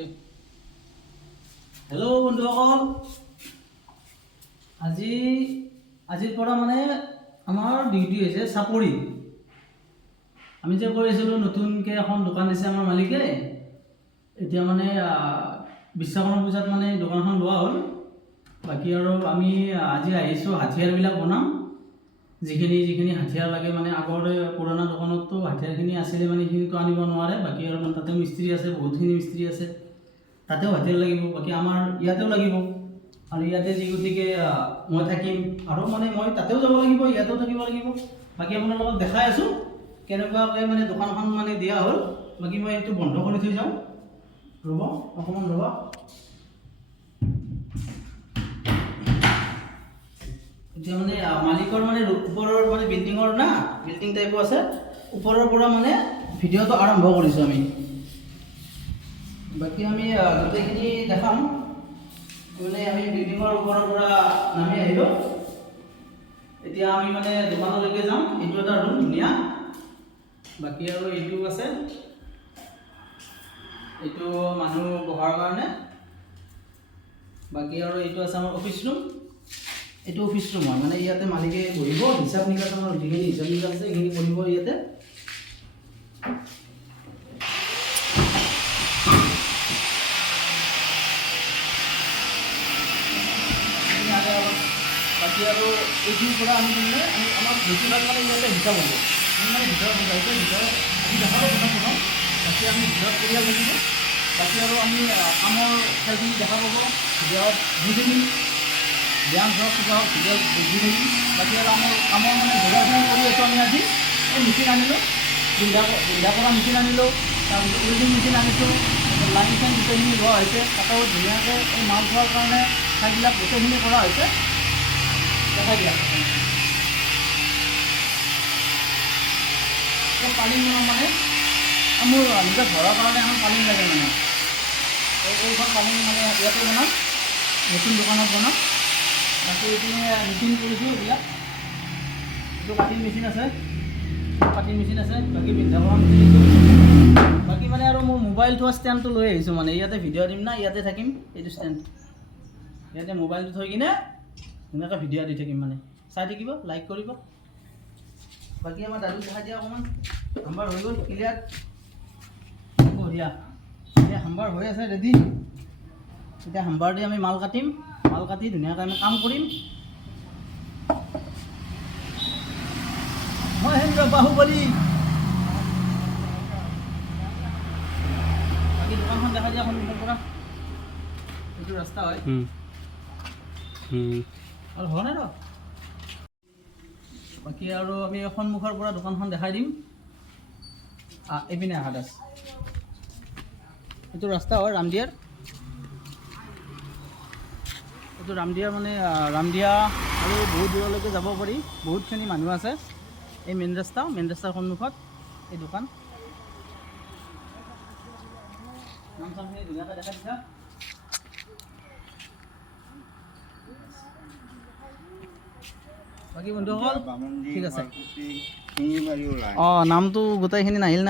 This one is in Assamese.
ওকে হেল্ল' বন্ধুসকল আজিৰ পৰা মানে আমাৰ ডিউটি হৈছে চাপৰি আমি যে কৰিছিলোঁ নতুনকৈ এখন দোকান দিছে আমাৰ মালিকে এতিয়া মানে বিশ্বকৰ্মা পূজাত মানে দোকানখন লোৱা হ'ল বাকী আৰু আমি আজি আহিছোঁ হাথিয়াৰবিলাক বনাম যিখিনি হাথিয়াৰ লাগে মানে আগৰে পুৰণা দোকানততো হাথিয়াৰখিনি আছিলে মানে সেইখিনিতো আনিব নোৱাৰে বাকী আৰু মানে তাতে মিস্ত্ৰী আছে বহুতখিনি মিস্ত্ৰী আছে তাতেও হাথিয়াৰ লাগিব বাকী আমাৰ ইয়াতেও লাগিব আৰু ইয়াতে যি গতিকে মই থাকিম আৰু মানে মই তাতেও যাব লাগিব ইয়াতেও থাকিব লাগিব বাকী আপোনালোকক দেখাই আছোঁ কেনেকুৱাকৈ মানে দোকানখন মানে দিয়া হ'ল বাকী মই এইটো বন্ধ কৰি থৈ যাওঁ ৰ'ব অকণমান ৰ'ব এতিয়া মানে মালিকৰ মানে ওপৰৰ মানে বিল্ডিঙৰ না বিল্ডিং টাইপো আছে ওপৰৰ পৰা মানে ভিডিঅ'টো আৰম্ভ কৰিছোঁ আমি বাকী আমি গোটেইখিনি দেখাম মানে আমি বিল্ডিঙৰ ওপৰৰ পৰা নামি আহিলোঁ এতিয়া আমি মানে দোকানলৈকে যাম এইটো এটা ৰুম ধুনীয়া বাকী আৰু এইটো আছে এইটো মানুহ বহাৰ কাৰণে বাকী আৰু এইটো আছে আমাৰ অফিচ ৰুম এইটো অফিচ ৰুম হয় মানে ইয়াতে মালিকে বহিব হিচাপ নিকাচ আমাৰ যিখিনি হিচাপ নিকাচ আছে সেইখিনি কৰিব ইয়াতে বাকী আৰু এইখিনিৰ পৰা আমি মানে আমাৰ বেছিভাগ মানে ইয়াতে হিচাপ হ'ব আমি মানে ভিতৰত বুজাইছোঁ ভিতৰত আমি দেখাব প্ৰথম বাকী আমি ভিতৰত পৰিয়াল থাকিব বাকী আৰু আমি কামৰ ঠাইখিনি দেখা পাব ভিডিঅ'ত যিখিনি ব্যায়াম হওক কিবা হওক ভিডিঅ'ত বুজি থাকিম বাকী আৰু আমাৰ কামৰ মানে যোগাযোগ কৰি আছোঁ আমি আজি এই মেচিন আনিলোঁ বিন্ধা কৰা মেচিন আনিলোঁ তাৰপিছত উইল্ডিং মেচিন আনিছোঁ লাইন চাইন গোটেইখিনি লোৱা হৈছে তাতেও ধুনীয়াকৈ এই মাল থোৱাৰ কাৰণে ঠাইবিলাক গোটেইখিনি কৰা হৈছে দেখাই দিয়া পালিং বনাম মানে মোৰ নিজৰ ঘৰৰ কাৰণে এখন পালিং লাগে মানে এইখন পালিং মানে ইয়াতে বনাম নতুন দোকানত বনাম বাকী এইপিনে মেচিন কৰিছোঁ এইবিলাক এইটো কাটিং মেচিন আছে বাকী পিন্ধা কৰা মেচিন বাকী মানে আৰু মোৰ মোবাইল থোৱা ষ্টেণ্ডটো লৈ আহিছোঁ মানে ইয়াতে ভিডিঅ' দিম না ইয়াতে থাকিম এইটো ষ্টেণ্ড ইয়াতে মোবাইলটো থৈ কিনে ধুনীয়াকৈ ভিডিঅ' দি থাকিম মানে চাই থাকিব লাইক কৰিব বাকী আমাৰ দাদু দেখাই দিয়া অকণমান হাম্বাৰ হৈ গ'ল ক্লিয়াৰ বঢ়িয়া এতিয়া হাম্বাৰ হৈ আছে ৰেডি এতিয়া হাম্বাৰ দি আমি মাল কাটিম মাল কাটি ধুনীয়াকৈ আমি কাম কৰিম মহেন্দ্ৰ বাহুবলী বাকী দোকানখন দেখাই দিয়া সন্মুখৰ পৰা এইটো ৰাস্তা হয় আৰু হোৱা নাই ৰ বাকী আৰু আমি সন্মুখৰ পৰা দোকানখন দেখাই দিম এইপিনে আহা দাস এইটো ৰাস্তা হয় ৰামদিয়াৰ এইটো ৰামদিয়াৰ মানে ৰামদিয়া আৰু বহুত দূৰলৈকে যাব পাৰি বহুতখিনি মানুহ আছে এই মেইন ৰাস্তাৰ সন্মুখত এই দোকান নাম চামখিনি ধুনীয়াকৈ দেখাই দিছা বাকী বন্ধুসকল ঠিক আছে নামটো গোটেইখিনি নাহিল না